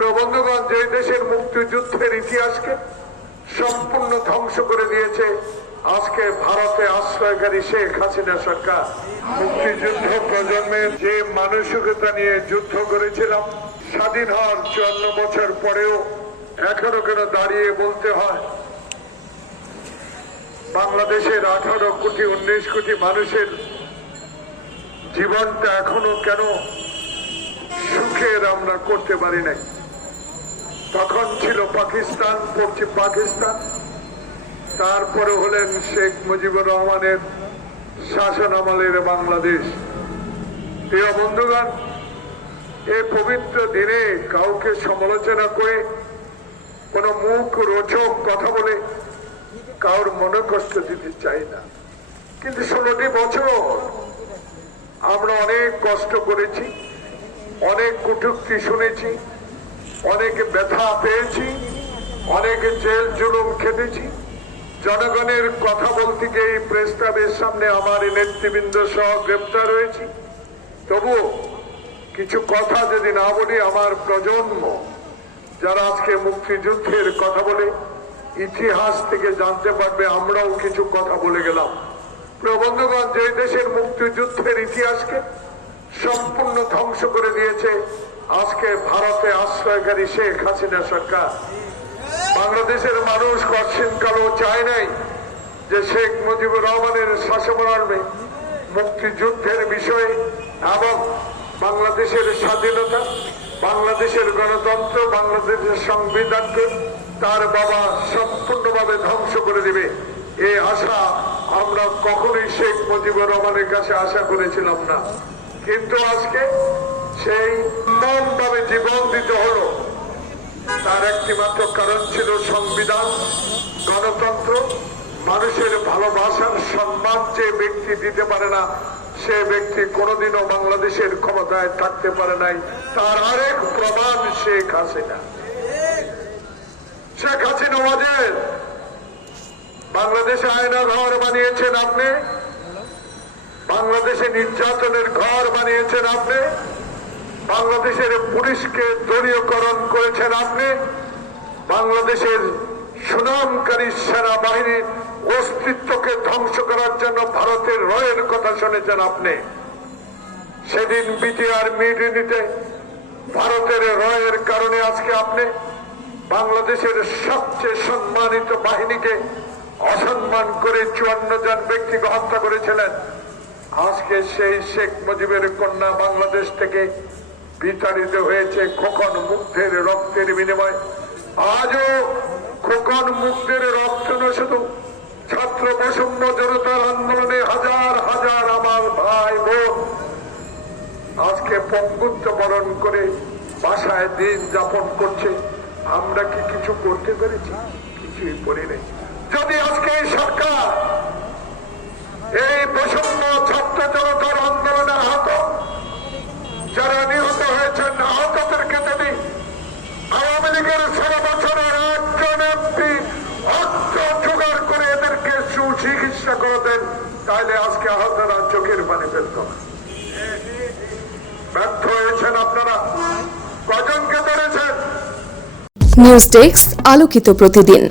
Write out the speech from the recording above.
প্রিয় বন্ধুগণ যে দেশের মুক্তিযুদ্ধের ইতিহাসকে সম্পূর্ণ ধ্বংস করে দিয়েছে, আজকে ভারতে আশ্রয়কারী শেখ হাসিনা সরকার মুক্তিযুদ্ধ প্রজন্মের যে মানসিকতা নিয়ে যুদ্ধ করেছিলাম, স্বাধীন হওয়ার চুয়ান্ন বছর পরেও এখনও কেন দাঁড়িয়ে বলতে হয়? বাংলাদেশের আঠারো কোটি, উনিশ কোটি মানুষের জীবনটা এখনও কেন সুখের আমরা করতে পারি নাই? তখন ছিল পাকিস্তান, পশ্চিম পাকিস্তান। তারপরে হলেন শেখ মুজিবুর রহমানের শাসন আমলের বাংলাদেশ। প্রিয় বন্ধুগণ এই পবিত্র দিনে কাউকে সমালোচনা করে, কোন মুখ রোচক কথা বলে কারোর মনে কষ্ট দিতে চাই না। কিন্তু ষোলোটি বছর আমরা অনেক কষ্ট করেছি, অনেক কুটুক্তি শুনেছি অনেক ব্যথা পেয়েছি, অনেক জেল জুলুম খেটেছি। জনগণের কথা বলতে গিয়ে এই প্রেস ক্লাবের সামনে আমার নেতৃবৃন্দ সহ গ্রেপ্তার হয়েছি। তবুও কিছু কথা যদি না বলি, আমার প্রজন্ম যারা আজকে মুক্তিযুদ্ধের কথা বলে, ইতিহাস থেকে জানতে পারবে, আমরাও কিছু কথা বলে গেলাম। প্রিয় বন্ধুগণ, যে দেশের মুক্তিযুদ্ধের ইতিহাসকে সম্পূর্ণ ধ্বংস করে দিয়েছে আজকে ভারতে আশ্রয়কারী শেখ হাসিনা সরকার। বাংলাদেশের মানুষ কঠিন কালো চায় নাই যে শেখ মুজিবুর রহমানের শাসনামলে মুক্তিযুদ্ধের বিষয়ে এবং বাংলাদেশের স্বাধীনতা, বাংলাদেশের গণতন্ত্র, বাংলাদেশের সংবিধানকে তার বাবা সম্পূর্ণভাবে ধ্বংস করে দিবে। এই আশা আমরা কখনোই শেখ মুজিবুর রহমানের কাছে আশা করেছিলাম না। কিন্তু আজকে সেই ভাবে জীবন দিতে হলো। তার একটি মাত্র কারণ ছিল সংবিধান, গণতন্ত্র। মানুষের ভালোবাসার সম্মান যে ব্যক্তি দিতে পারে না, সে ব্যক্তি কোনোদিনও বাংলাদেশের ক্ষমতায় থাকতে পারে নাই। তার আরেক প্রমাণ শেখ হাসিনা। শেখ হাসিনা ওয়াজের বাংলাদেশে আয়না ঘর বানিয়েছেন আপনি? বাংলাদেশে নির্যাতনের ঘর বানিয়েছেন আপনি? বাংলাদেশের পুলিশকে দলীয়করণ করেছেন আপনি। বাংলাদেশের সুনামকারী সেনাবাহিনীর অস্তিত্বকে ধ্বংস করার জন্য ভারতের রয়ের কথা শুনেছেন আপনি। সেদিন বিটিআর মিডিনিতে ভারতের রয়ের কারণে আজকে আপনি বাংলাদেশের সবচেয়ে সম্মানিত বাহিনীকে অসম্মান করে চুয়ান্ন জন ব্যক্তিকে হত্যা করেছিলেন। আজকে সেই শেখ মুজিবের কন্যা বাংলাদেশ থেকে বিতাড়িত হয়েছে খোকন মুগ্ধের রক্তের বিনিময়। আজও খোকন মুগ্ধের রক্ত শুধু ছাত্র বৈষম্য জনতার আন্দোলনে হাজার হাজার আমার ভাই বোন। আজকে পঙ্গুত্ব বরণ করে বাসায় দিন যাপন করছে। আমরা কি কিছু করতে পেরেছি? কিছুই করি নাই যদি আজকে এই বৈষম্য ছাত্র জনতার আন্দোলনে আহত যারা নিহত হয়েছেন আহতদেরকে যদি আওয়ামী লীগের ষোলো বছরের একজন এমপি অর্থ জোগাড় করে এদেরকে করতেন তাহলে আজকে আহতরা চোখের পানি ফেলত। ব্যর্থ হয়েছেন আপনারা। কজনকে ধরেছেন? নিউজ ডেস্ক আলোকিত প্রতিদিন।